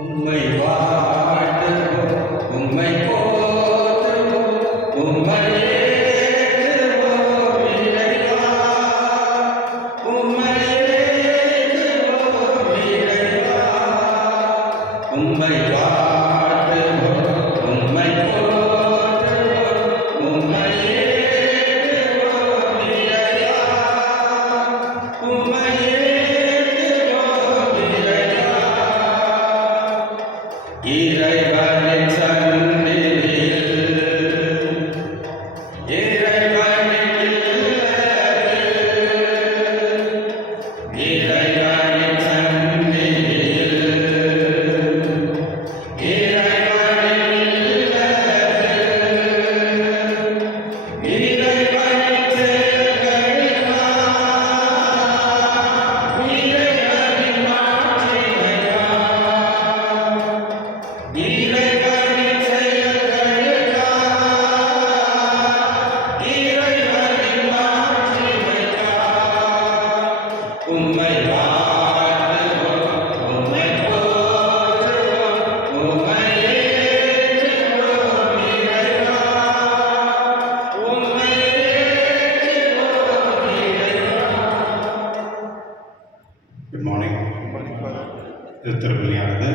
உம்மை வாழ்த்துவோம், உம்மை போற்றுவோம், உம்மை ஏற்றுவோம் இறைவா, உம்மை ஏற்றுவோம் இறைவா, உம்மை வாழ்த்துவோம், உம்மை போற்றுவோம், உம்மை ஏற்றுவோம் இறைவா, உம்மை இறைவனின் சந்நிதியில், இறைவனின் இல்லத்தில், இறைவனின் சந்நிதியில், இறைவனின் இல்லத்தில், இறைவனின் செயல்களினால் இறைவனின் மாட்சிமையால் இறைவனின் செயல்களினால் இறைவனின் மாட்சிமைக்காக உம்மை வாழ்த்துவோம், உம்மை போற்றுவோம், உம்மை ஏற்றுவோம் இறைவா, உம்மை ஏற்றுவோம் இறைவா. Good morning. இது திருப்பலியானது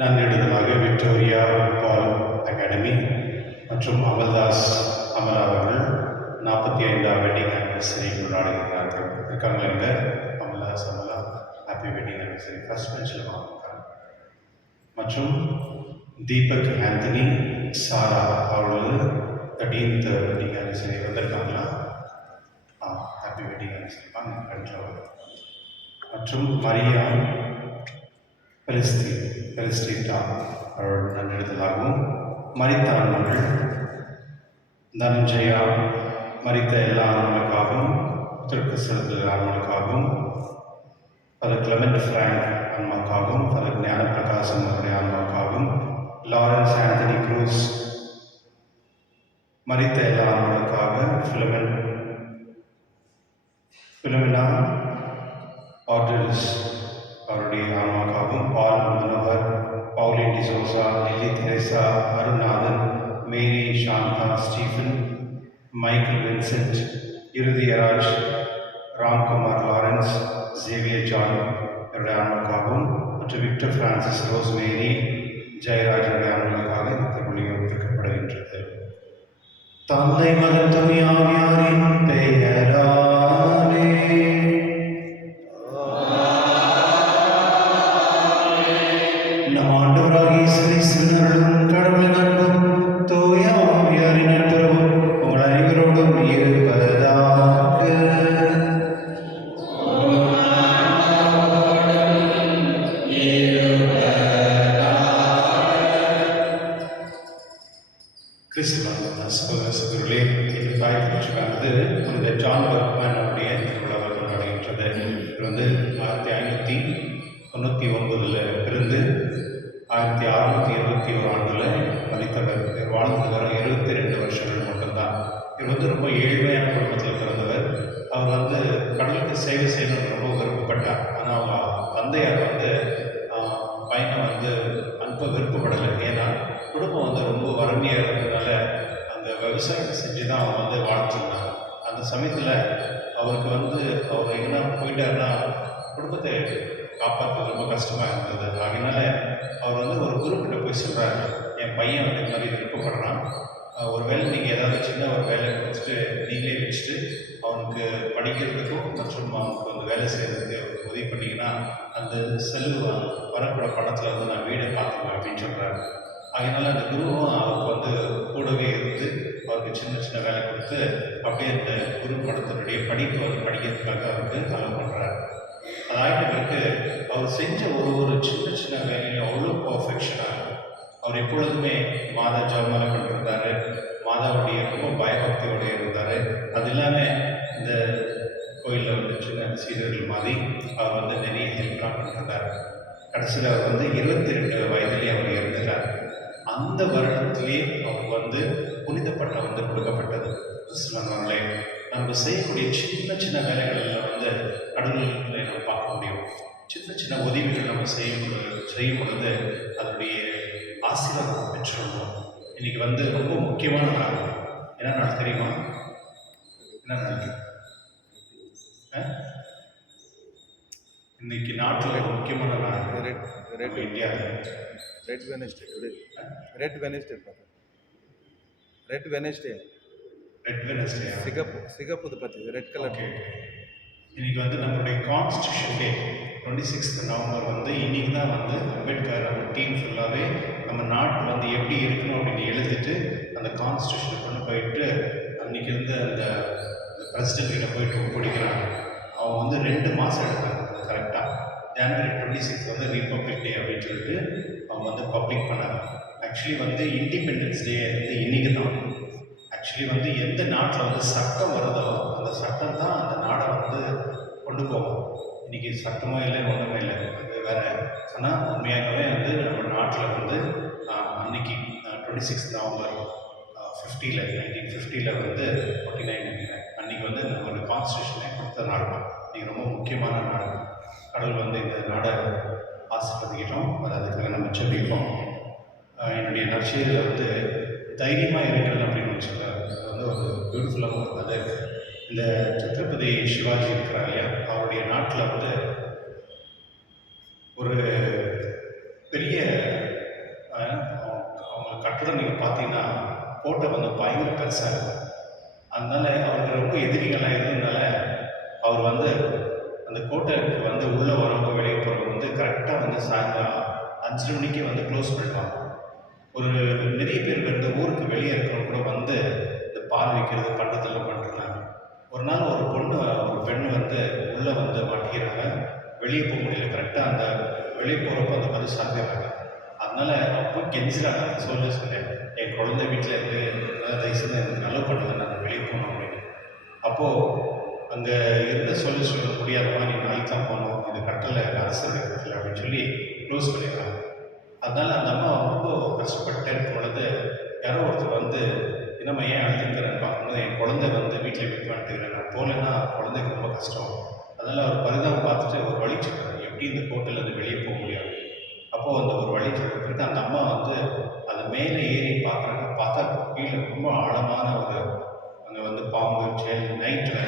நன்னெடுதலாக விக்டோரியா பால் அகாடமி மற்றும் அமல்தாஸ் அமலா அவர்கள் 45ஆம் வெட்டிங் ஆனிவர்சரி கொண்டாடுகிறார்கள். இருக்காங்க Amaldas Amala, happy wedding anniversary. First பெஞ்சில் வாங்கியிருக்காங்க. மற்றும் தீபக் ஆந்தனி சாரா அவர்கள் 13th வெட்டிங் ஆனிவர்சரி வந்திருக்காங்களா? ஹாப்பி வெட்டிங் ஆனிவர்சரி வாங்க. மற்றும் மரியா பெலிஸ்டீட்டா அவர்கள் நன்னெடுதலாகவும் மரித்த ஆன்மர்கள் தனஞ்சயா மரித்த எல்லா ஆன்மர்களுக்காகவும் உத்திரக்கு செலுத்துகிற ஆன்மர்களுக்காகவும் பல கிளமெண்ட் ஃப்ராங்க் ஆன்மாக்காகவும் பல ஞான பிரகாசம் அவருடைய ஆன்மாக்காகவும் லாரன்ஸ் ஆந்தனி க்ரூஸ் மரித்த எல்லா ஆன்மர்களுக்காக ஃபிலோமினா ஆர்டர்ஸ் அவருடைய ஆன்மாக்காகவும் பால் மனோகர், பவுலின் டிசோசா, லில்லி தெரேசா, அருணாதன், மேரி, சாந்தா, ஸ்டீஃபன், மைக்கேல் வின்சென்ட், இருதயராஜ், ராம்குமார் லாரன்ஸ், ஜேவியர் ஜான் அவருடைய ஆன்மாக்காகவும் மற்றும் விக்டர் பிரான்சிஸ், ரோஸ்மேரி, ஜெயராஜனுடைய ஆன்மாவுக்காக இந்த திருமணியம் எடுக்கப்படுகின்றது. தந்தை மகன் தூய ஆவியாரின் பெயராலே நம் ஆண்டவராகிய இயேசு கிறிஸ்துவின் அருளும் கடவுளின் அன்பும் தூய ஆவியாரின் நட்புறவும் உங்கள் அனைவரோடும் இருப்பதாக. கிறிஸ்துவ சகோதரர்களே, இந்த தாய் திருச்சியானது புனித ஜான் பர்க்மேன் அவருடைய திருவிழாவை கொண்டாடுகின்றது. இவர் 1599 பிறந்து 1621 மரித்தவர். இவர் வாழ்ந்து வர 22 வருஷங்கள் மட்டும்தான். இவர் ரொம்ப ஏழ்மையான குடும்பத்தில் பிறந்தவர். அவர் கடலுக்கு சேவை செய்யணும்னு ரொம்ப விருப்பப்பட்டார். ஆனால் அவங்க தந்தையார் பையனை அனுப்ப விருப்பப்படலை. ஏன்னா குடும்பம் ரொம்ப வறுமையாக இருந்ததுனால அந்த விவசாயத்தை செஞ்சு தான் அவங்க வாழ்த்துருந்தாங்க. அந்த சமயத்தில் அவருக்கு அவர் எங்கன்னா போயிட்டாருன்னா குடும்பத்தை காப்பாற்ற ரொம்ப கஷ்டமாக இருந்தது. அதனால அவர் ஒரு குருக்கிட்ட போய் சொல்கிறார், என் பையன் இந்த மாதிரி விருப்பப்படுறான், ஒரு வேலை நீங்கள் ஏதாவது சின்ன ஒரு வேலை கொடுத்துட்டு நீங்களே வச்சுட்டு அவனுக்கு படிக்கிறதுக்கும் மற்றும் அவனுக்கு வேலை செய்கிறதுக்கு உதவி பண்ணிங்கன்னா அந்த செலவு வரக்கூட பணத்தில் நான் வீடை பார்த்துக்குவேன் அப்படின்னு சொல்கிறார். அதனால அந்த குருவும் அவருக்கு கூடவே இருந்து அவருக்கு சின்ன சின்ன வேலை கொடுத்து அப்படியே அந்த குரு படத்தினுடைய படிப்பு படிக்கிறதுக்காக அவருக்கு அலோவ் பண்ணுறாரு. அது ஆகிட்ட பிறகு அவர் செஞ்ச ஒரு சின்ன சின்ன வேலையும் அவ்வளோ பர்ஃபெக்ஷனாக அவர் எப்பொழுதுமே மாதா ஜபமாலை பண்ணிருந்தார். மாதாவுடைய ரொம்ப பயபக்தியோடு இருந்தார். அது இல்லாமல் இந்த கோயிலில் சின்ன சீடர்கள் மாதிரி அவர் நிறைய ஹெல்ப்லாம் பண்ணிருந்தார். கடைசியில் அவர் 22 வயதிலே அவர் இறந்துட்டார். அந்த வருடத்திலே அவருக்கு புனித பட்டம் கொடுக்கப்பட்டது. கிறிஸ்துவர்களே, நம்ம செய்யக்கூடிய சின்ன சின்ன வேலைகளில் கடவுளை நம்ம பார்க்க முடியும். சின்ன சின்ன உதவிகள் நம்ம செய்யும் பொழுது அதனுடைய ஆசீர்வாதம் பெற்றுள்ளோம். இன்னைக்கு வந்து ரொம்ப முக்கியமான நாள். என்ன நாள் தெரியுமா? என்ன நாள்? இன்னைக்கு நாட்டில் ஒரு முக்கியமான நாள். ரெட் இந்தியாவில் red Wednesday red Wednesday red Wednesday red Wednesday. சிகப்பு பற்றி ரெட் கலர். ஓகே. இன்னைக்கு வந்து நம்மளுடைய கான்ஸ்டியூஷன் டே 26th நவம்பர் வந்து இன்னைக்கு தான் வந்து அம்பேத்கர் நம்ம டீம் ஃபுல்லாகவே நம்ம நாட்டு வந்து எப்படி இருக்கணும் அப்படின்னு எழுதிட்டு அந்த கான்ஸ்டியூஷனை கொண்டு போயிட்டு அன்றைக்கி இருந்து அந்த பிரசிடென்ட் கிட்ட போயிட்டு ஒப்படைக்கிறாங்க. அவங்க வந்து 2 மாதம் எடுத்தாங்க. கரெக்டாக ஜனவரி 26 வந்து ரிப்பப்ளிக் டே அப்படின்னு சொல்லிட்டு அவங்க வந்து பப்ளிக் பண்ணாங்க. ஆக்சுவலி வந்து இண்டிபெண்டன்ஸ் டே வந்து இன்றைக்கி தான். ஆக்சுவலி வந்து எந்த நாட்டில் வந்து சட்டம் வருதோ அந்த சட்டம் தான் அந்த நாடை வந்து கொண்டு போகும். இன்றைக்கி சட்டமோ இல்லை, ஒன்றுமே இல்லை, அது வேறு. ஆனால் உண்மையாகவே வந்து நம்ம நாட்டில் வந்து அன்றைக்கி 26 நவம்பர் 1950 வந்து 49 நினைக்கிறேன், அன்றைக்கி வந்து நம்ம கான்ஸ்டியூஷனே கொடுத்த நாள். இன்றைக்கி ரொம்ப முக்கியமான நாள். கடவுள் வந்து இந்த நாடை ஆசீர்வதிக்கிறோம். அதுக்காக நம்ம செபிப்போம். என்னுடைய நற்செய்தியில் வந்து தைரியமாக இருக்கிறது அப்படின்னு சொல்கிறார். அது வந்து ஒரு பியூட்டிஃபுல்லாக அது இந்த சத்ரபதி சிவாஜி இருக்கிறார் இல்லையா, அவருடைய நாட்டில் வந்து ஒரு பெரிய அவங்க கட்டடம் நீங்கள் பார்த்தீங்கன்னா கோட்டை வந்து பயங்கர பெருசாக இருக்கும். அதனால அவருக்கு ரொம்ப எதிரிகள்லாம் இருந்ததுனால அவர் வந்து அந்த கோட்டைக்கு வந்து உள்ளே வரவங்க வெளியே போகிறவங்க வந்து கரெக்டாக வந்து சாயந்தரம் 5 மணிக்கு வந்து க்ளோஸ் பண்ணிடுவாங்க. ஒரு நிறைய பேர் வந்து ஊருக்கு வெளியே இருக்கிறவங்க கூட வந்து இந்த பால் வைக்கிறது பண்ணுறதெல்லாம் பண்ணிருந்தாங்க. ஒரு நாள் ஒரு பெண் வந்து உள்ளே வந்து மாட்டிக்கிறாங்க, வெளியே போக முடியல. கரெக்டாக அந்த வெளியே போகிறப்போ அந்த கது சாத்திடுறாங்க. அதனால் அப்போ கெஞ்சுறாங்க அந்த சோல்ஜர்ஸ் கிட்ட, என் குழந்தை வீட்டில் இருக்குது, தயவுசெய்து எனக்கு நல்ல பண்ணுங்க, நான் வெளியே போகணும் அப்படின்னு. அப்போது அங்கே இருந்த சொல்ல முடியாதமா, நீ நாளைக்கு தான் போகணும், இது கட்டளை அரசர் கட்டளை அப்படின்னு சொல்லி க்ளோஸ் பண்ணிடுறாங்க. அதனால் அந்த அம்மா ரொம்ப கஷ்டப்பட்டு இருக்கும் பொழுது யாரோ ஒருத்தர் வந்து என்னம்மா ஏன் அழுதுங்கிறேன்னு பார்க்கும்போது, என் குழந்தை வந்து வீட்டில் விட்டு வந்துட்டுக்கிறேன், நான் போகலன்னா குழந்தைக்கு ரொம்ப கஷ்டம். அதனால் அவர் பரிதாபம் பார்த்துட்டு ஒரு வழி சொல்கிறார், எப்படி இந்த கோட்டையிலேருந்து வெளியே போக முடியாது. அப்போது அந்த ஒரு வழி சொல்கிற பிறகு அந்த அம்மா வந்து அதை மேலே ஏறி பார்க்குறாங்க. பார்த்தா கீழே ரொம்ப ஆழமான ஒரு அங்கே வந்து பாம்பு சேல் நைட்டில்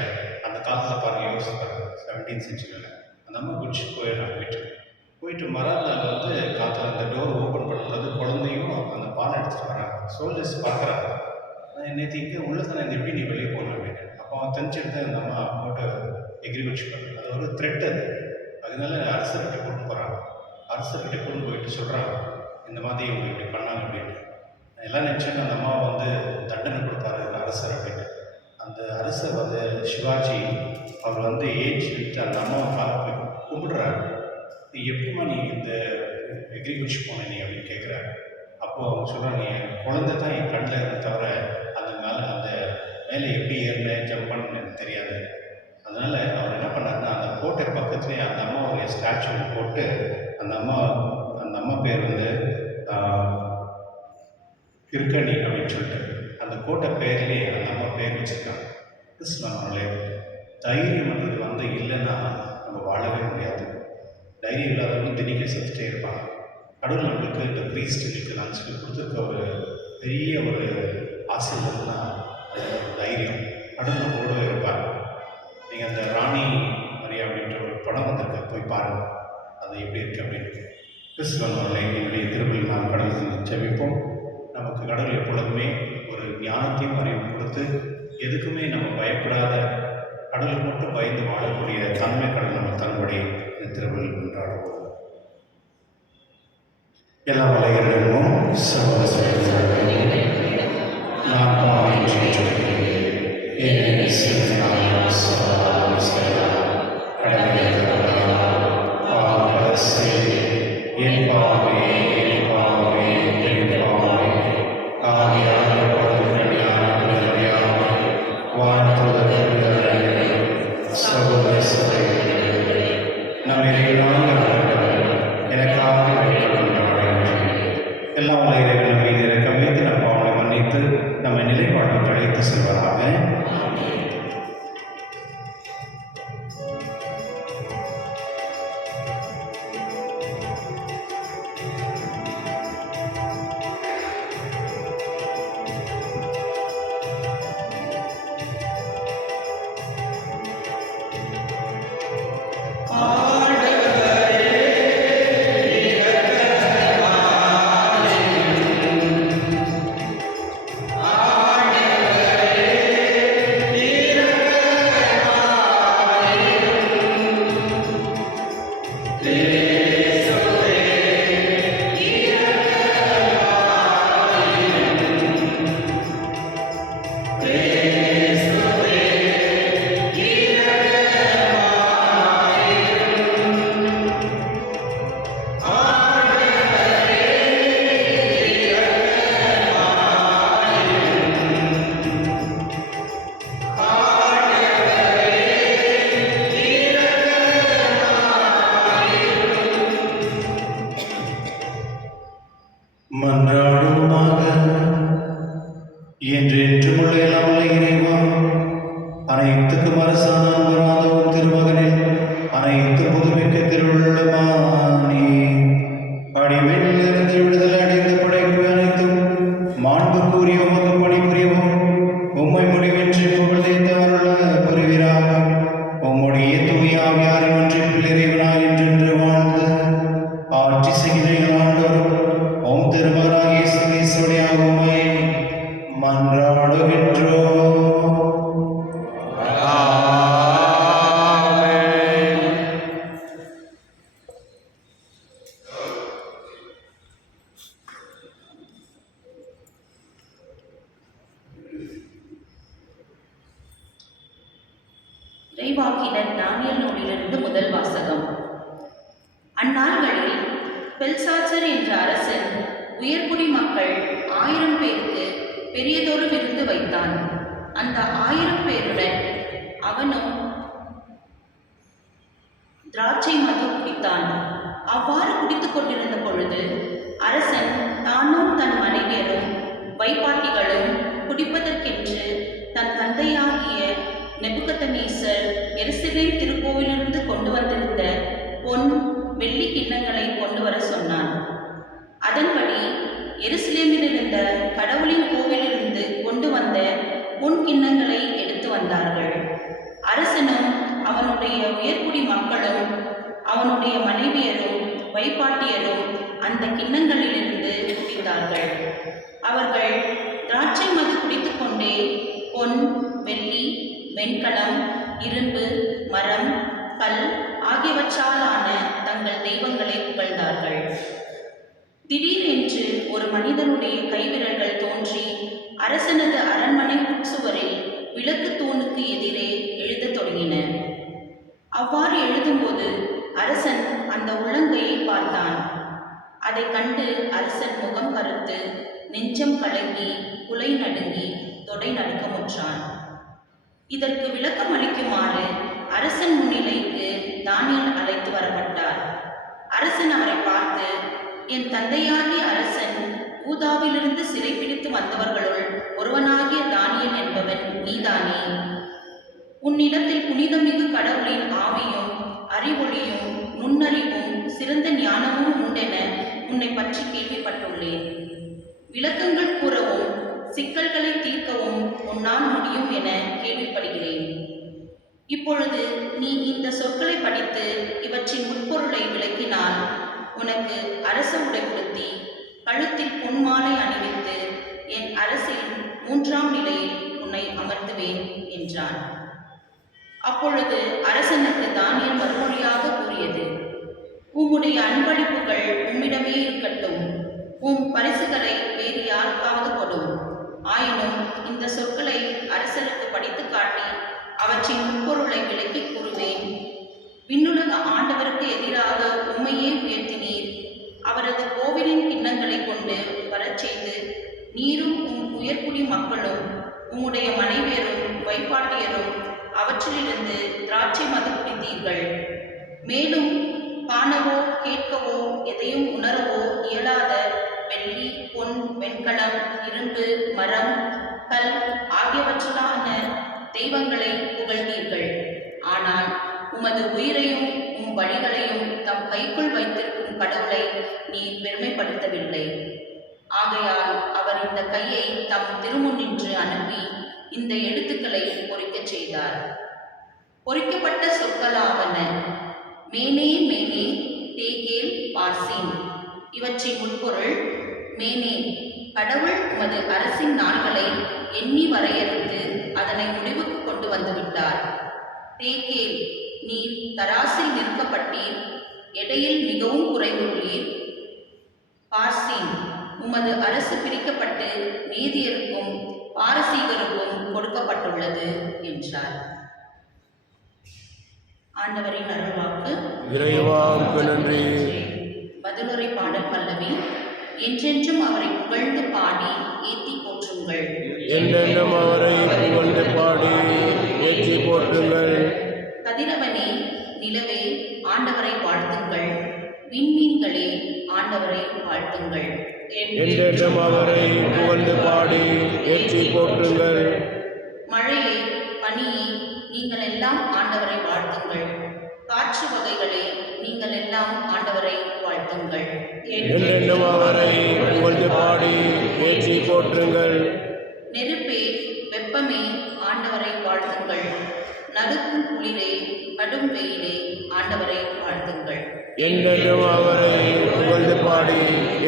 அந்த காலத்தில் பாருங்கள், யோசிப்பாங்க 17th centuryயில் அந்த அம்மா குடிச்சு போயிடுறாங்க வீட்டுக்கு. போயிட்டு மறுநாள் வந்து காற்றுல அந்த டோர் ஓப்பன் பண்ணுறது குழந்தையும் அந்த பால் எடுத்துகிட்டு வராங்க. சோல்ஜர்ஸ் பார்க்குறாங்க, நேற்று இங்கே உள்ள தானே, இந்த எப்படி நீ வெளியே போகணும் அப்படின்னு. அப்போ அவன் தெரிஞ்செடுத்து அந்த அம்மா போட்டு எக்ரிமெண்ட் பண்ணாங்க. அது ஒரு த்ரெட் அது. அதனால அரசர்கிட்ட கொண்டு போகிறாங்க. அரசர்கிட்ட கொண்டு போயிட்டு சொல்கிறாங்க, இந்த மாதிரி இவங்க இப்படி பண்ணாங்க அப்படின்ட்டு. எல்லாம் நினச்சாங்க அந்த அம்மாவை வந்து தண்டனை கொடுப்பாரு அரசர் அப்படின்னு. அந்த அரசர் வந்து சிவாஜி அவர் வந்து ஏஜ் விட்டு அந்த அம்மாவை காலை போய் கும்பிடுறாரு. நீ எப்படிமா நீ இந்த எக்ரிமெண்ட் போன நீ அப்படின்னு கேட்குறாரு. அப்போது அவங்க சொல்கிறாங்க, என் குழந்தை தான் என் கண்ணில் இருந்த தவிர அந்த மேலே எப்படி ஏறினேன் ஜம்ப் பண்ணு எனக்கு தெரியாது. அதனால் அவர் என்ன பண்ணாருன்னா, அந்த கோட்டை பக்கத்துலேயே அந்த அம்மாவுடைய ஸ்டாச்சு போட்டு அந்த அம்மா பேர் வந்து திருக்கணி அப்படின்னு சொல்லிட்டு அந்த கோட்டை பேர்லேயே அந்த அம்மா பேர் வச்சுருக்காங்க. கிறிஸ்துவனுடைய தைரியம்ன்றது வந்து இல்லைன்னா நம்ம வாழவே முடியாது. தைரியம் இல்லாதவங்க திணிக்க செஞ்சுட்டே இருப்பாங்க. கடவுள் நம்மளுக்கு இந்த ப்ரீஸ்ட் நிற்கலான்னு சொல்லி கொடுத்துருக்க ஒரு பெரிய ஒரு ஆசீர்வாதம்னா தைரியம். கடவுள் நம்மளோட இருப்பார். நீங்கள் அந்த ராணி மரியா அப்படின்ற ஒரு படம் வந்திருக்கு, போய் பாருங்கள் அது எப்படி இருக்குது அப்படின்னு. கிறிஸ்துவனுடைய என்னுடைய திருப்பல் நாம் கடவுள் செவிப்போம். நமக்கு கடவுள் எப்பொழுதுமே ஒரு ஞானத்தையும் அறிவு கொடுத்து எதுக்குமே நம்ம பயப்படாத, கடவுளுக்கு மட்டும் பயந்து வாழக்கூடிய தன்மை கடவுள் நம்ம தன்னுடைய இந்த திருப்பல் கொண்டாடுவோம். எல்லா வலைகளிலும் நான் எல்லா உலகிலும் மீது இறக்கம் வைத்து நம் பாவங்களை மன்னித்து நம்மை நிலை வாழ்வுக்கு அழைத்து செல்வராக. மன்றாடுமாக. என்றென்றும் உள்ள எல்லாம் உள்ள இறைவா, அனைத்துக்கும் அரசானாம் வராதவும் திருமகனில் அனைத்து புதுமைக்க திருவுள்ளமானே அடிமையிலிருந்து விடுதலை அடைந்த படைப்பு அனைத்தும் மாண்பு கூறிய உமக்கு பணிபுரியவும் உம்மை முடிவின்றி புகழ்ந்தேத்தவருள்ள புரிவீராக. உம்முடைய தூய ஆவியாரின் ஒன்றிப்பில் இறைவனாய் என்றென்று வாழ்ந்து ஆட்சி செய்கிற ஆண்டவரும் ஓம் திருமகனாக இயேசு கிறிஸ்துவின் உம்மை மன்றாடுகின்றோம். இறைவாக்கினர் தானியேல் நூலிலிருந்து முதல் வாசகம். அந்நாள்களில் பெல்சாத்சர் என்ற அரசன் உயர்குடி மக்கள் 1000 பேருக்கு பெரியதொரு விருந்து வைத்தான். அந்த 1000 பேருடன் அவனும் திராட்சை மது குடித்தான். அவ்வாறு குடித்துக் கொண்டிருந்த பொழுது அரசன் தானும் தன் மனைவியரும் வைப்பாட்டிகளும் குடிப்பதற்கென்று தன் தந்தையாகிய நெபுகத்நேசர் எருசலேம் திருக்கோவிலிருந்து கொண்டு வந்திருந்த பொன் வெள்ளி கிண்ணங்களை கொண்டு வர சொன்னான். அதன்படி எருசலேமில் இருந்த கடவுளின் கோவிலிருந்து கொண்டு வந்த பொன் கிண்ணங்களை எடுத்து வந்தார்கள். அரசனும் அவனுடைய உயர்குடி மக்களும் அவனுடைய மனைவியரும் வைப்பாட்டியரும் அந்த கிண்ணங்களிலிருந்து குடித்தார்கள். அவர்கள் திராட்சை மது குடித்துக் கொண்டே பொன், வெள்ளி, வெண்கலம், இரும்பு, மரம், கல் ஆகியவற்றாலான தங்கள் தெய்வங்களை புகழ்ந்தார்கள். திடீரென்று ஒரு மனிதனுடைய கைவிரல்கள் தோன்றி அரசனது அரண்மனை உட்சுவரில் விளக்கு தூணுக்கு எதிரே எழுதத் தொடங்கின. அவ்வாறு எழுதும்போது அரசன் அந்த உள்ளங்கையை பார்த்தான். அதை கண்டு அரசன் முகம் கருத்து, நெஞ்சம் கலங்கி, குலை நடுங்கி, தொடை நடுக்கமுற்றான். இதற்கு விளக்கம் அளிக்குமாறு அரசன் முன்னிலைக்கு தானியேல் அழைத்து வரப்பட்டார். அரசன் அவரை பார்த்து, என் தந்தையாகிய அரசன் யூதாவிலிருந்து சிறைப்பிடித்து வந்தவர்களுள் ஒருவனாகிய தானியேல் என்பவன் நீதானே? உன்னிடத்தில் புனிதமிகு கடவுளின் ஆவியும் அறிவொளியும் நுண்ணறிவும் சிறந்த ஞானமும் உண்டென உன்னை பற்றி கேள்விப்பட்டுள்ளேன். விளக்கங்கள் கூறவும் சிக்கல்களை தீர்க்கவும் உன்னால் முடியும் என கேள்விப்படுகிறேன். இப்பொழுது நீ இந்த சொற்களை படித்து இவற்றின் உட்பொருளை விளக்கினால் உனக்கு அரச உடை உடுத்தி கழுத்தில் பொன்மாலை அணிவித்து என் அரசில் 3ஆம் நிலையில் உன்னை அமர்த்துவேன் என்றான். அப்பொழுது அரசனுக்கு தானியேல் மறுமொழியாக கூறியது, உம்முடைய அன்பளிப்புகள் உம்மிடமே இருக்கட்டும். உம் பரிசுகளை வேறு யாருக்காவது கொடும். ஆயினும் இந்த சொற்களை அரசருக்கு படித்து காட்டி அவற்றின் உட்பொருளை விளக்கி கூறுவேன். விண்ணுலக ஆண்டவருக்கு எதிராக உம்மையே உயர்த்தினீர். அவரது கோவிலின் கிண்ணங்களை கொண்டு வரச் செய்து நீரும் உம் உயர்குடி மக்களும் உம்முடைய மனைவியரும் வைப்பாட்டியரும் அவற்றிலிருந்து திராட்சை மது குடித்தீர்கள். மேலும் காணவோ கேட்கவோ எதையும் உணரவோ இயலாத வெள்ளி, பொன், வெண்கலம், இரும்பு, மரம், கல் ஆகியவற்றாலான தெய்வங்களை புகழ்ந்தீர்கள். ஆனால் உமது உயிரையும் உம் வழிகளையும் தம் கைக்குள் வைத்திருக்கும் கடவுளை நீர் பெருமைப்படுத்தவில்லை. ஆகையால் அவர் இந்த கையை தம் திருமுன்னின்று அனுப்பி இந்த எழுத்துக்களை பொறிக்கச் செய்தார். பொறிக்கப்பட்ட சொற்களாவன: மேனே மேனே தேகேல் பார்சின். இவற்றின் உட்பொருள்: மேனே, கடவுள் உமது அரசின் நாள்களை எண்ணி வரையறுத்து அதனை முடிவுக்கு கொண்டு வந்துவிட்டார். தேகேல், நீர் தராசில் நிற்கப்பட்டீர், எடையில் மிகவும் குறைந்துள்ளீர். பார்சின், உமது அரசு பிரிக்கப்பட்டு மேதியருக்கும் பாரசீகருக்கும் கொடுக்கப்பட்டுள்ளது என்றார். ஆண்டவரின் அருள்வாக்கு. இறைவாவுக்கு நன்றி. பதிலுரை பாடல் பல்லவி. என்றென்றும் அவரை புகழ்ந்து பாடி ஏத்தி போற்றுங்கள். என்றென்றும் அவரை புகழ்ந்து பாடி ஏற்றி போற்றுங்கள். கதிரவனே, நிலவே, ஆண்டவரை வாழ்த்துங்கள். விண்மீன்களே, ஆண்டவரை வாழ்த்துங்கள். என்றென்றும் அவரை புகழ்ந்து பாடி ஏற்றி போற்றுங்கள். மழையே, பனியே, நீங்கள் எல்லாம் ஆண்டவரை வாழ்த்துங்கள். காற்று வகைகளே, நீங்கள் எல்லாம் ஆண்டவரை வாழ்த்துங்கள். என்றென்றும் அவரை புகழ்ந்து பாடி ஏற்றி போற்றுங்கள். நெருப்பே, வெப்பமே, ஆண்டவரை வாழ்த்துங்கள். நடுக்கும் குளிரே, கடும் வெயிலே, ஆண்டவரை வாழ்த்துங்கள். என்றென்றும் அவரை புகழ்ந்து பாடி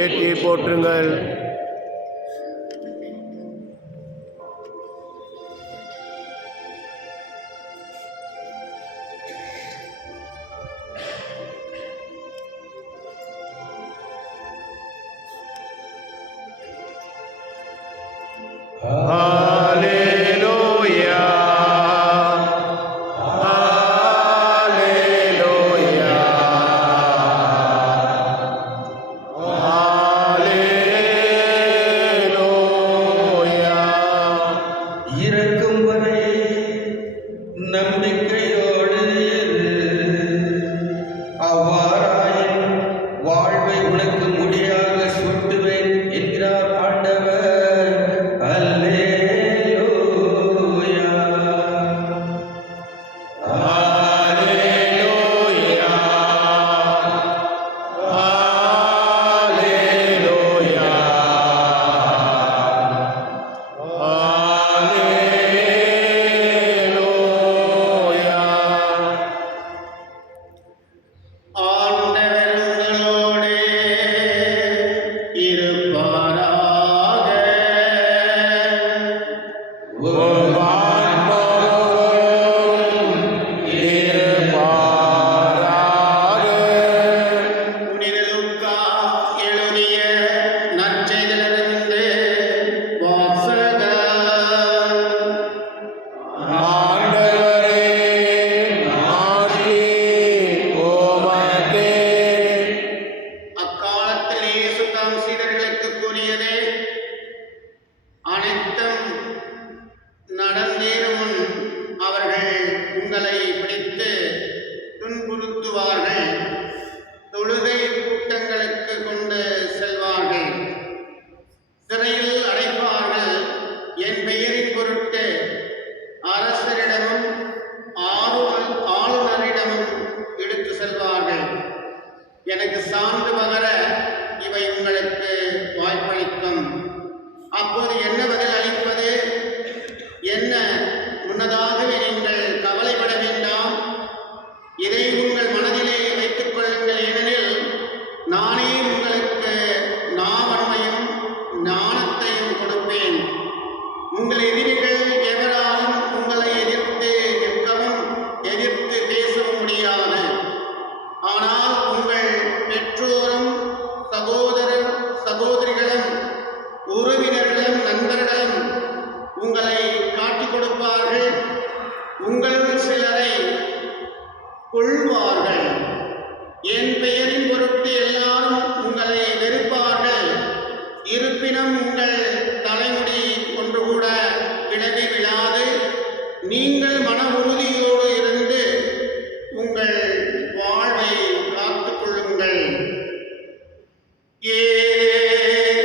ஏற்றி போற்றுங்கள். Hallelujah. Hallelujah. Hallelujah. இறக்கும் வரை நம்பிக்கையோடு இரு. அவ்வாறாயின் வாழ்வை உனக்கு முடியாக சூட்டுவேன் என்கிறார் ஆண்டவர். அல்லேலூயா. Hallelujah. Hallelujah. Hallelujah. ஆண்டவர் உங்களோடே இருப்பாராக. உம் ஆன்மாவோடும் இருப்பாராக. புனித லூக்கா எழுதிய நற்செய்தியிலிருந்து வாசகம். ஆண்டவரே, மாட்சி உமக்கே. அக்காலத்தில் இயேசு தம் சீடர்களுக்கு கூறியது: அனைத்தும் நடந்தேறும் முன் அவர்கள் உங்களை பிடித்து துன்புறுத்துவார்கள், தொழுகை கூட்டங்களுக்கு கொண்டு செல்வார்கள், சிறையில் அடைப்பார்கள். என் பெயரின் பொருட்டு அரசரிடமும் ஆளுநரிடமும் இழுத்து செல்வார்கள். எனக்கு சான்று பகர இவை உங்களுக்கு வாய்ப்பளிக்கும். அப்போது என்ன பதில் அளிப்பது? என்ன? முன்னதாகவே நீங்கள் கவலைப்பட வேண்டாம். இதை உங்கள் மனதிலே வைத்துக் கொள்ளுங்கள். ஏனெனில் நானே உங்களுக்கு நாவன்மையும் ஞானத்தையும் கொடுப்பேன். உங்கள் எதிரிகள் எவராலும் உங்களை எதிர்த்து நிற்கவும் எதிர்த்து பேசவும் முடியாது. ஆனால் உங்கள் பெற்றோரும் சகோதரிகளும் உறவினர்களும் நண்பர்களும் உங்களை காட்டிக் கொடுப்பார்கள். உங்களுள் சிலரை கொள்வார்கள். என் பெயரின் பொருட்டு எல்லாரும் உங்களை வெறுப்பார்கள். இருப்பினும் உங்கள் தலைமுடி ஒன்று கூட விலகி விழாது. நீங்கள் மன உறுதியோடு இருந்து உங்கள் வாழ்வை காத்துக் கொள்ளுங்கள்.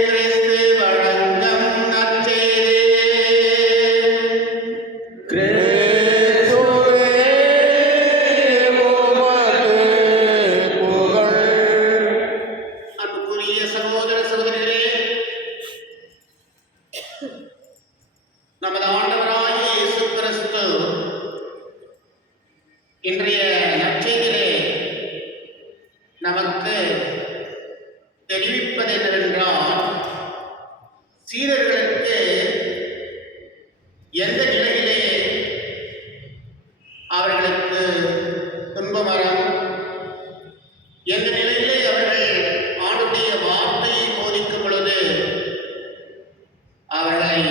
கிறிஸ்து வழங்கும் நற்செய்தி. கிறிஸ்துவே, உமக்கு புகழ். அன்புக்குரிய சகோதர சகோதரிகளே, நமது ஆண்டவராகிய இயேசு கிறிஸ்து இன்றைய நற்செய்தி எந்த நிலையிலே அவர்கள் ஆண்டுடைய வார்த்தையை போதிக்கும் பொழுது அவர்களை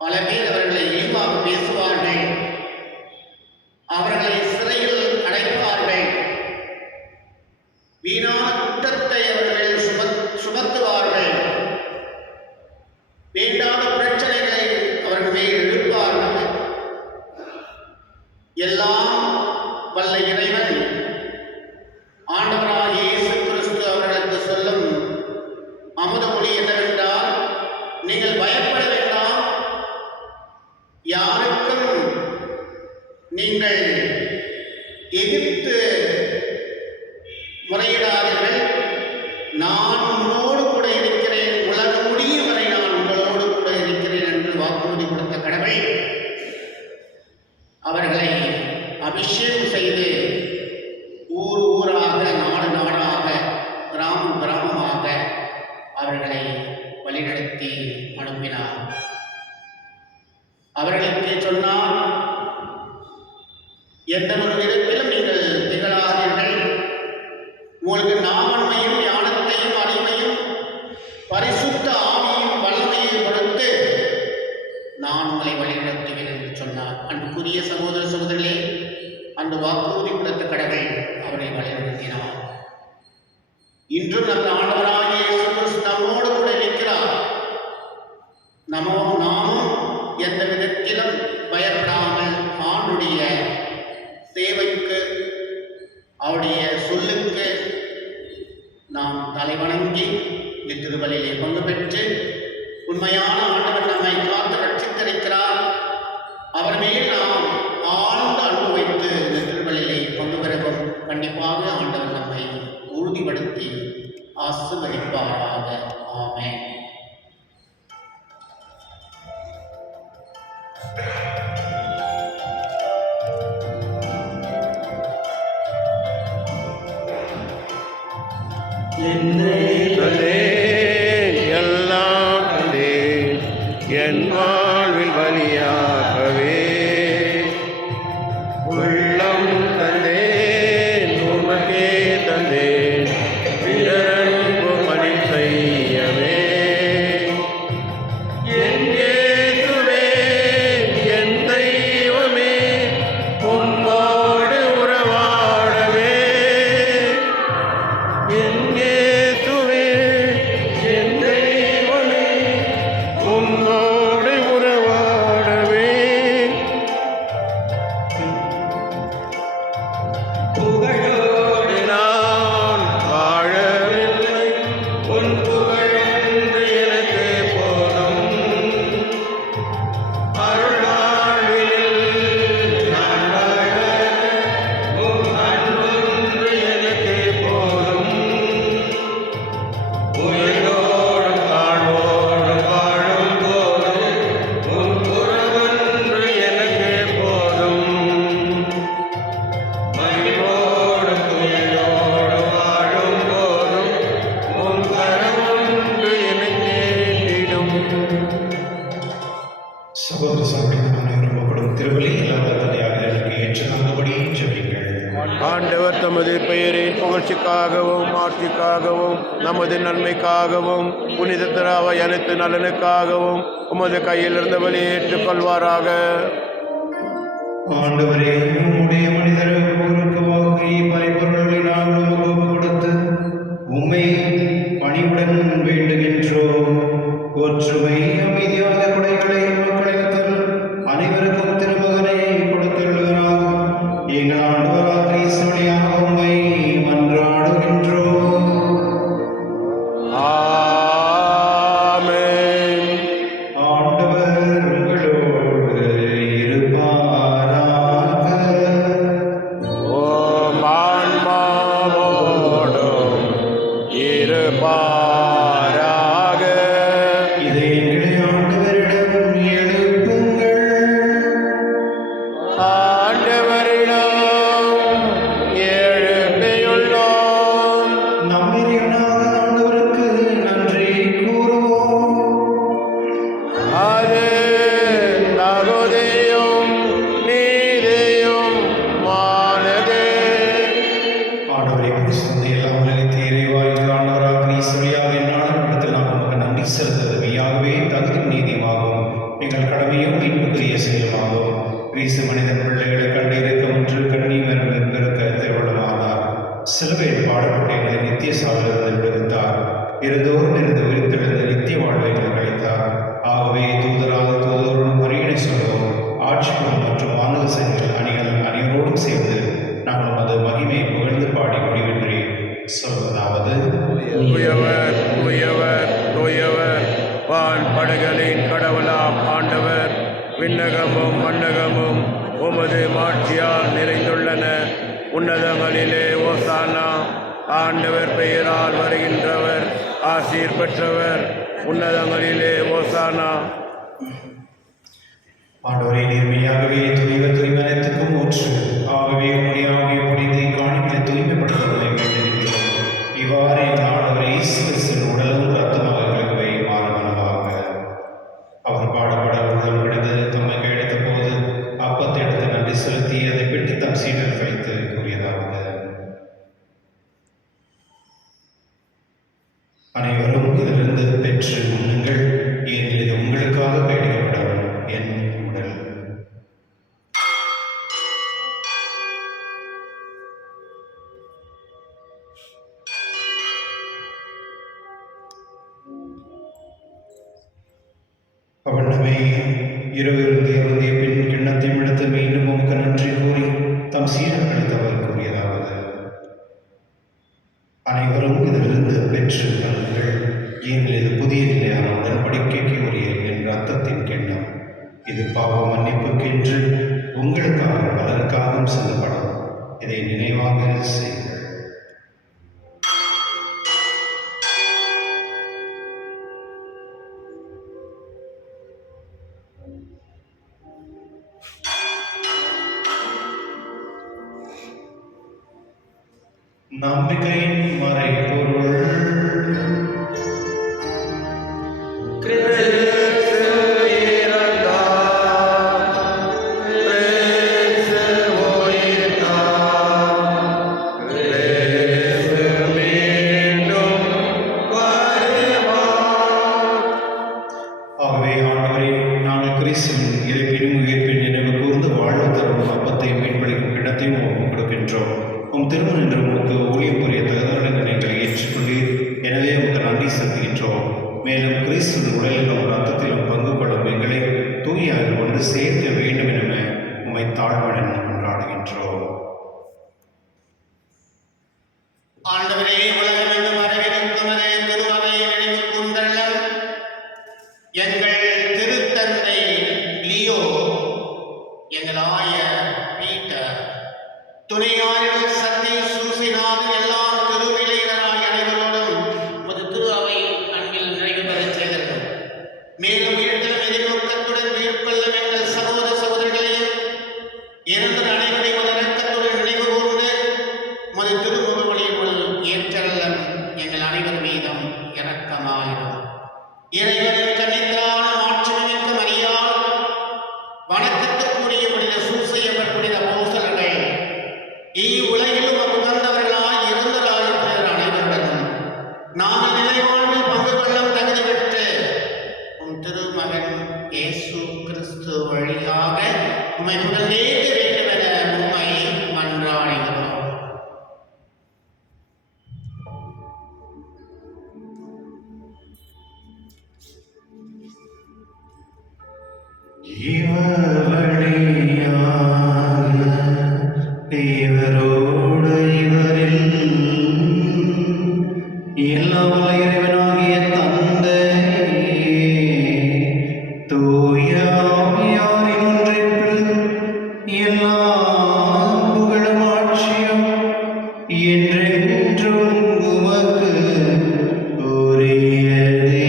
பல பேர் அவர்களை இழிவாக பேசுவார்கள், அவர்களை சிறையில் அடைப்பார்கள், வீணான குற்றத்தை அவர்கள் சுமத்துவார்கள், வேண்டாத பிரச்சனைகளை அவர்கள் மேல் எழுப்பார்கள். எல்லாம் வல்ல இறைவன் ஆண்டவராகிய இயேசு கிறிஸ்து அவர்களுக்கு சொல்லும் அமுத மொழி என்னவென்றால், நீங்கள் பயப்பட வேண்டாம், யாருக்கும் நீங்கள் எதிர்த்து முறையிடாதீர்கள், நான் உங்களோடு கூட இருக்கிறேன், உலகம் முடியும் வரை நான் உங்களோடு கூட இருக்கிறேன் என்று வாக்குறுதி கொடுத்த கடவுள் அவர்களை அபிஷேகம் செய்து ஊர் ஊராக, நாடு நாடாக, கிராமம் கிராமமாக அவர்களை வழிநடத்தி அனுப்பினார். அவர்களுக்கு சொன்னார், எந்த ஒரு விதத்திலும் நீங்கள் திகழாதீர்கள், உங்களுக்கு நாவன்மையும் ஞானத்தையும் அறிவையும் பரிசுத்த ஆவியும் வல்லமையும் கொடுத்து நான் உங்களை வழிநடத்துவேன் என்று சொன்னார். அன்புக்குரிய சகோதர சகோதரிகளே, அந்த வாக்குறுதி கொடுத்த கடவுள் அவரை வழிநடத்தினார். இன்றும் நம் ஆண்டவராகிய இயேசு கிறிஸ்து நம்மோடு கூட இருக்கிறார். நாமும் எந்த விதத்திலும் பயப்படாமல் ஆண்டுடைய சேவைக்கு, அவருடைய சொல்லுக்கு நாம் தலைவணங்கி திருவலிலே பங்கு பெற்று உண்மையான ஆண்டவர் நம்மை காத்து ரட்சித்திருக்கிறார், அவர் மேல் நாம் ஆழ்ந்த அன்பு வைத்து திருவலிலே பங்கு பெறவும் கண்டிப்பாக ஆண்டவர் நம்மை உறுதிப்படுத்தி ஆசீர்வதிப்பாராக. ஆமென். தந்தேன், எல்லாம் தந்தேன், என் வாழ்வில் வழியாகவே உள்ளம் தந்தேன், உமக்கே தந்தேன், பிறரன்பு பணி செய்யவே. என் இயேசுவே, என் தெய்வமே, உம்மோடு உறவாடவே. என் இயேசுவே, என் தெய்வமே, உம்மோடு உறவாடவே. புகழோடு நான் வாழவில்லை, உன் புகழொன்று எனக்கு போதும். அருளாழ்வில் நான் வாழ உம் அன்பொன்று எனக்கு போதும். உயிரோடும் தாழ்வோடும் வாழும் போதும் உன் உறவொன்று எனக்கு போதும். மகிழ்வோடும் துயிலோடும் வாழும் போதும் உன் கரமொன்று எனக்கு நீடும். சகோதர சகோதரிகள் அனைவரும் ஒப்படும் திருவலி இல்லாத தந்தையாக எனக்கு ஏற்று தந்தபடி ஜெபிங்கள். ஆண்டவர் தமது பெயரின் புகழ்ச்சிக்காகவும் ஆட்சிக்காகவும் நமது நன்மைக்காகவும் புனித திராவை அனைத்து நலனுக்காகவும் உமது கையில் இருந்த வழியை ஏற்றுக்கொள்வாராக. ஆண்டவரே, உம்முடைய மனிதர் போருக்கு வாக்கை பரிபொருளை நாங்கள் உமக்கு கொடுத்து உம்மை பணிவுடன் வேண்டுகின்றோம். ஒற்றுமை அமைதியான குடைகளை மக்களிடத்தில் அனைவருக்கும் திருமகனை கொடுத்துள்ளவராக எங்கள் ஆண்டவராக கிறிஸ்து வழியாக உம்மை மன்றாடுகின்றோம். ஆமென். ஆண்டவர் உங்களோடு இருப்பாராக. ஓ சிலுவையில் பாடுபட்டு எங்களை நித்திய சாவிலிருந்து விடுவித்தார். இருந்தோறும் இருந்து உயிர்த்தெழுந்த நித்திய வாழ்வை எங்களுக்கு அளித்தார். ஆகவே தூதரோடும் மரியணை சொல்வோம், ஆட்சிகளும் மற்றும் வானக சேனைகள் அணிகளோடும் சேர்ந்து நாங்கள் நமது மகிமையை புகழ்ந்து பாடி முடிவின்றி சொல்வதாவது: தூயவர் தூயவர் தூயவர், வான் படைகளின் கடவுளாம் ஆண்டவர், விண்ணகமும் மண்ணகமும் உமது மாட்சியால் நிறைந்துள்ளன. உன்னதங்களிலே ஓசானா. ஆண்டவர் பெயரால் வருகின்றவர் ஆசீர் பெற்றவர். உன்னதங்களிலே ஓசானா. ஆண்டவரே, நேர்மையாகவே தூய்மை அனைத்துக்கும் ஊற்று. ஆகவே உம்முடைய ஆவியை பொழிந்து காணிகளை தூய்மைப்படுத்துவதை வேண்டுகின்றோம். இவ்வாறு எங்கள் ஆண்டவர் இயேசு கிறிஸ்துவின் உடலும் இரத்தமாக எங்களுக்கு மாறுவனவாக. அவர் பாடுபட உள்ளம் கிடந்து தம்மை கையெடுத்த போது அப்பத்தை எடுத்து நன்றி செலுத்தி அதை பெற்று தம் சீடர் வைத்து கூறியதாவது: அனைவரும் இதிலிருந்து பெற்று உண்ணுங்கள், ஏனெனில் இது உங்களுக்காக கையெடுக்கப்படும் என் உடல். அவண்ணமே இரவிருந்து இறந்திய பின் கிண்ணத்தை எடுத்து மீண்டும் உமக்கு நன்றி கூறி தம் சீடர்களுக்கு அவர் கூறியதாவது: அனைவரும் இதிலிருந்து பெற்று கொள்ளுங்கள், ஏனெனில் இது புதிய நிலையான உடன்படிக்கைக்கு உரிய என் இரத்தத்தின் கிண்ணம். இது பாவ மன்னிப்புக்கென்று உங்களுக்காக பலருக்காகவும் செல்லப்படும். இதை நினைவாக செய்யுங்கள். நம்பிக்கையின் மறைபொருள். ஆகவே ஆண்டவரே, நாங்கள் கிறிஸ்துவின் இறப்பினும் உயிர்ப்பின் நினைவு கூர்ந்து வாழ்வு தரும் அப்பத்தையும் மீன்பளிக்கும் கிண்ணத்தையும் உமக்கு கொடுக்கின்றோம். உம் திருமணம் என்று உமக்கு ஊழியம் புரிய தகுதிகளை நீங்கள் ஏற்றுக்கொண்டீர். எனவே உமக்கு நன்றி செலுத்துகின்றோம். மேலும் கிறிஸ்துவின் உடலிலும் ரத்தத்திலும் பங்கு கொள்ளும் எங்களை தூயாக ஒன்று சேர்க்க வேண்டும் என உம்மை தாழ்வுடன் கொண்டாடுகின்றோம். ஆண்டவரே, உலகமெங்கும் வரவிருக்கும் திருமவை நினைவு கூர்ந்தருளும். எங்கள் திருத்தந்தை லியோ, எங்கள் ஆயர் பீட்டர், துணையாளர் சந்தை சூசினார், எல்லா திருவிளையராய் அனைவரோடும் ஒரு திரு அவை அன்பில் நிறைவு பெறச் செய்தர்கள். மேலும் வீட்டில் எதிர்நோக்கத்துடன் மேற்கொள்ளும் எங்கள் சகோதர சகோதரிகளையும் இறந்த அனைவரையும் ஒரு இரக்கத்துடன் நினைவு கூர்ந்து ஒரு திருமுகவழியுள் ஏற்றல்லம் எங்கள் அனைவர் மீதும் இரக்கமாயிரும். இறைவனின் கன்னித்தான மாட்சிமிக்க மரியாள், வணக்கத்துக்குரிய புனித சூசையப்பர், புனித அப்போஸ்தலர்கள், உலகிலும் உகந்தவர்களாய் இருந்தவராய் அனைவருடனும் நாங்கள் நிலைவாழ்வில் பங்கு கொள்ளும் தகுதி பெற்று உம் திருமகன் இயேசு கிறிஸ்து வழியாக உம்மை புகழ்ந்தேற்க வேண்டும் என உம்மை மன்றாடுகிறோம். இவர் வழியாக தேவரோடு இவரில் எல்லா வல்ல இறைவனாகிய தந்தை தூய ஆவியாரின் ஒன்றிப்பில் எல்லா புகழும் ஆட்சியும் என்றென்றும் உமக்கு உரியதே.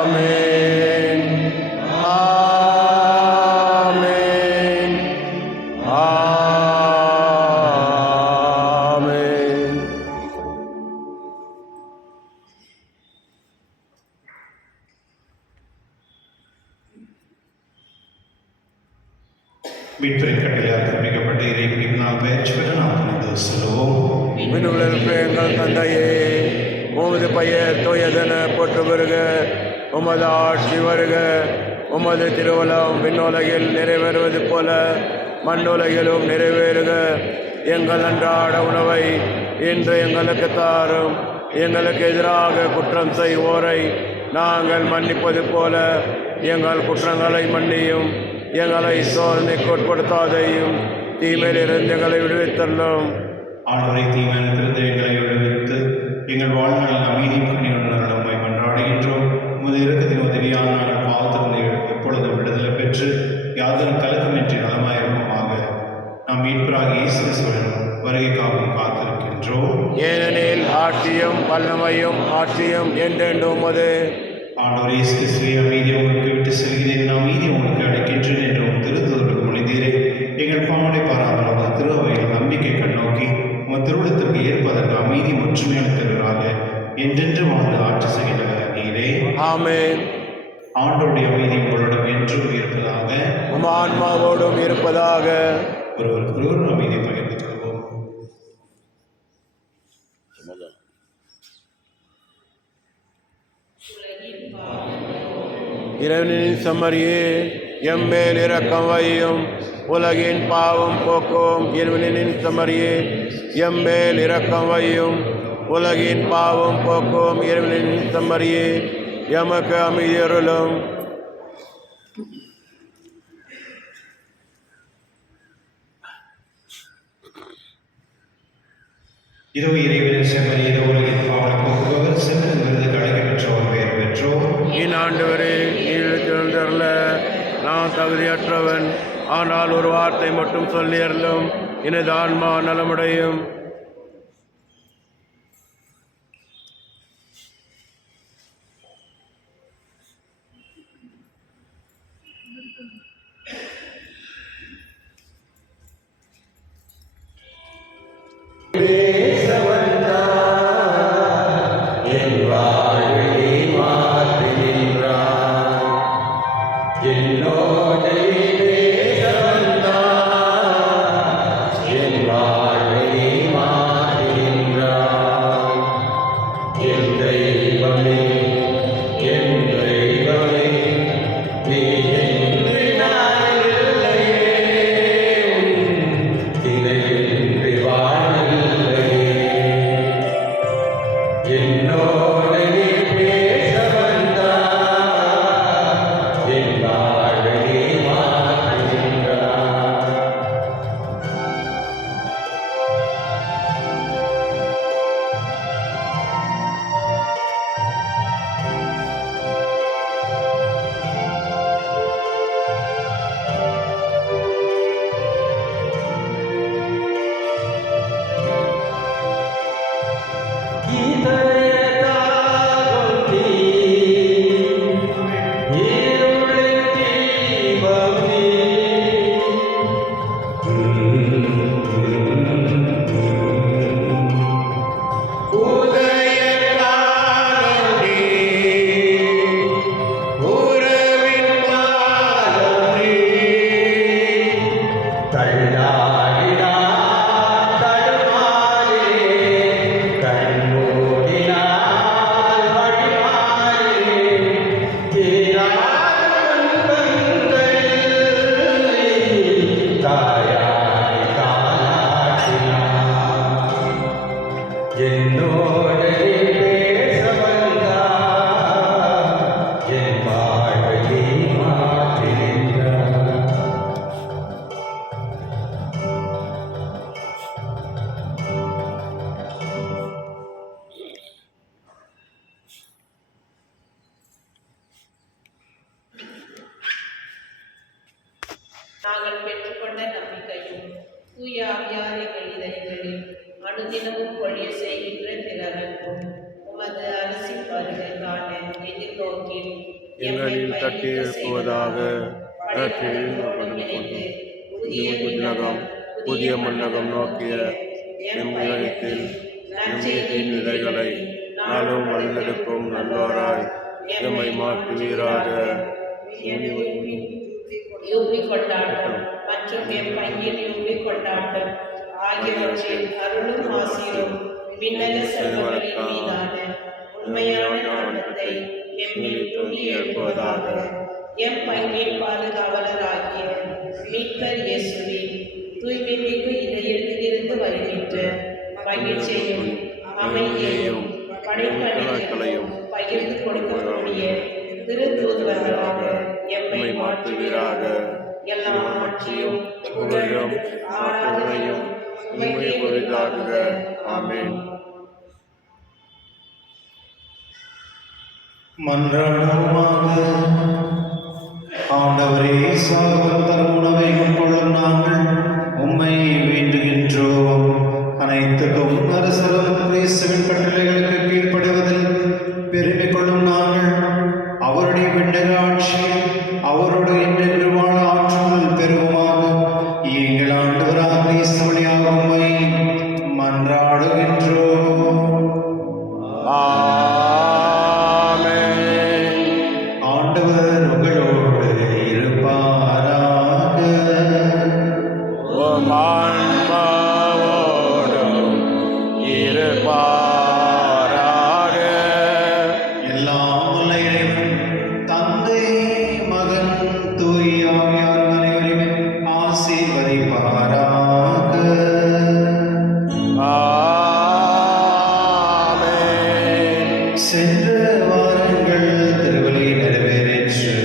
ஆமென். ஆமென். ஆமென். மீட்பரின் கட்டளையால் கற்பிக்கப்பட்டு இறைவனால் பயிற்சி பெற்ற நாம் துணிந்து செல்வோம். விண்ணுலகில் எங்கள் தந்தையே, உமது பெயர் தூயதென போற்று வருக. உமது ஆட்சி வருக. உமது திருவுளம் விண்ணுலகில் நிறைவேறுவது போல மண்ணுலகிலும் நிறைவேறுக. எங்கள் அன்றாட உணவை இன்று எங்களுக்கு தாரும். எங்களுக்கு எதிராக குற்றம் செய்வோரை நாங்கள் மன்னிப்பது போல எங்கள் குற்றங்களை மன்னியும். எங்களை சோதனைக்கு உட்படுத்தாதையும் தீமையிலிருந்து எங்களை விடுவித்தள்ளும். ஆண்டவரை தீமையிலிருந்து எங்களை விடுவித்து எங்கள் வாழ்நாளில் அமைதியும் கனியுடன் நம்மை மன்றாடுகின்றோம். உமது இரக்கத்தின் உதவியால் நாங்கள் பாவத்திலிருந்து எப்பொழுதும் விடுதலை பெற்று யாதொரு கலக்கமின்றி நலமாயிருப்போமாக. நாம் மீட்பராக இயேசு கிறிஸ்துவின் வருகைக்காகவும் காத்திருக்கின்றோம். ஏனெனில் ஆட்சியும் வல்லமையும் ஆட்சியும் என்றென்றும் உமது. ஆண்டவர் இயேசு கிறிஸ்துவே, அமைதி உங்களுக்கு விட்டு செல்கிறேன், நான் அமைதி உங்களுக்கு அளிக்கின்றேன் என்று உம் திருத்தூதருக்கு மொழிந்தீரே. எங்கள் பாவனை பாராமல் உமது திருவையில் நம்பிக்கை கண்ணோக்கி உமது திருவிழத்திற்கு ஏற்பதற்கு அமைதி ஒற்றுமையான திருவராக என்றென்று வாழ்ந்து ஆட்சி செய்கிறவர் நீரே. ஆமென். ஆண்டவருடைய அமைதி உங்களிடம் என்றும் இருப்பதாக, உம் ஆன்மாவோடும் இருப்பதாக. ஒருவருக்கு ஒருவர் அமைதியை பகிர்ந்து கொள்வோம். இறைவனின் செம்மறியே, எம்மேல் இரக்கம் வையும். உலகின் பாவம் போக்கும் இறைவனின் செம்மறியே, எம்மேல் இரக்கம் வையும். உலகின் பாவம் போக்கும் இறைவனின் செம்மறியே, எமக்கு அமைதி அருளும். இதோ இறைவனின் செம்மறி, இதோ உலகின் பாவனை போக்குபவர், செம்மறின் விருதுக்கு அழைக்க பெற்றோர் பெயர் பெற்றோர். ஆண்டவரே, நீழ்ந்தருள நான் தகுதியற்றவன், ஆனால் ஒரு வார்த்தை மட்டும் சொல்லி அருளும், எனது ஆன்மா நலமுடையும். நாங்கள் பெற்றுக்கொண்ட நம்பிக்கையும் தூய ஆவியார் எங்கள் இதயங்களில் அனுதினமும் பொழிய செய்கின்ற திறனும் உமது அரசின் வருகைக்கான எதிர்நோக்கில் எங்களில் தட்டி எழுப்புவதாக. புதிய மன்னகம் நோக்கிய எம்மியத்தில் எம்மியத்தின் விதைகளை நாளும் வளர்ந்தெடுக்கும் நல்லோராய் எம்மை மாற்றுவீராக. யூபி கொண்டாட்டம் மற்றும் என் பையன் யூபி கொண்டாட்டம் ஆகியவற்றின் அருளும் ஆசிரும் விண்ணக செல்வங்களின் மீதான உண்மையான நாட்டத்தை எம்மில் தூண்டி எழுப்புவதாக. எம் பங்கின் பாதுகாவலராகிய மீட்பர் இயேசுவே, தூய்மை மிகு இதயத்திலிருந்து வருகின்ற மகிழ்ச்சியையும் அமைதியையும் படைப்பணிகளையும் பகிர்ந்து கொடுக்கக்கூடிய திருத்தூதராக எம்மை மாற்றுவீராக. எல்லா ஆட்சியும் புகழும் ஆராதனையும் உமக்கே உரித்தாகுக. ஆமென். மன்றாடுவோமாக. ஆண்டவரே, சார்பர் தரும் உணவை உட்கொள்ளும் நாங்கள் உம்மை வேண்டுகின்றோம். அனைத்துக்கும் அரசரும் கிறிஸ்துவின் கட்டளைகளுக்கு கீழ்ப்படுவதில் பெருமை கொள்ளும் நாங்கள் அவருடைய விண்ணக ஆட்சியில் அவரோடு என்றென்று வாழ ஆற்றல் பெறுவோமாக. எங்கள் ஆண்டவராக கிறிஸ்து வழியாக உம்மை மன்றாடுகின்றோம். ஆண்டவர் உங்களோடு இருப்பாராக. எல்லாம் வல்ல இறைவன் தந்தை, மகன், தூய ஆவியார் அனைவரையும் ஆசீர்வதிப்பாராக. சென்ற வாரங்கள் திருவலி நிறைவேறிற்று.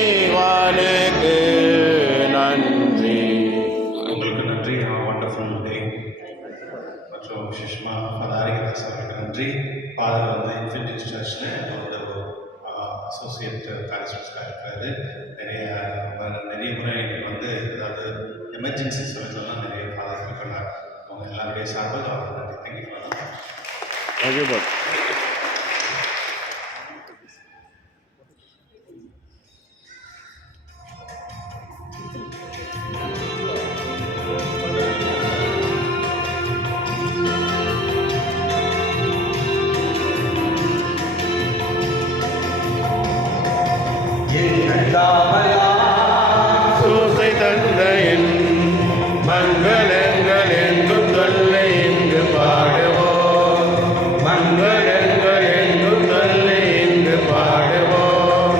இறைவனுக்கு நன்றி. உங்களுக்கு நன்றி. வண்டர்ஃபுல் டே. மற்றும் விசேஷமாக ஃபாதர் அவர்களுக்கு நன்றி. ஃபாதர் வந்து இன்ஃபினிட்டி சர்ச்சில் வந்து அசோசியேட் பேரிஸ்டாக இருக்காரு. நிறைய முறை வந்து அதாவது எமர்ஜென்சி சமயத்துலலாம் நிறைய ஃபாதர் இருக்காங்க. அவங்க எல்லாருடைய சார்பாக அவருக்கு நன்றி. Thank you father. Thank you, bud. Susai தந்தையின் மங்களங்கள் எங்கும் தொல்லை இங்கு பாடுவோம். மங்களங்கள் எங்கும் தொல்லை இங்கு பாடுவோம்.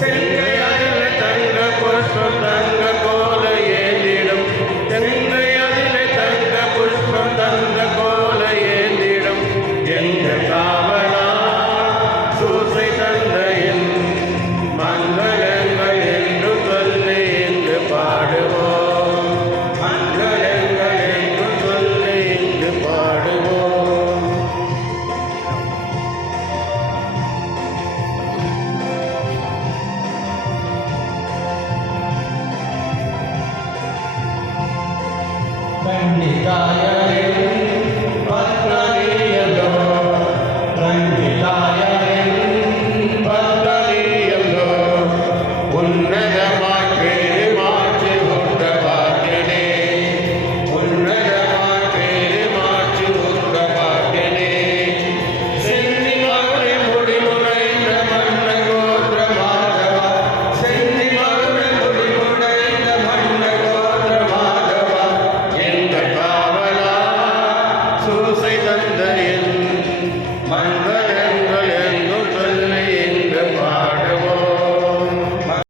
செங்கையாதில் தங்க புஷ்பம் தங்க கோல ஏந்திடும். செங்கையாதில் தங்க புஷ்பம் தங்க கோல ஏந்திடும். எங்கள் காவலா சூசை தந்தையின் மங்களங்கள் என்று சொல்லி இங்கு பாடுவோம். மங்களங்கள் என்று சொல்லி இங்கு பாடுவோம். கன்னிகாய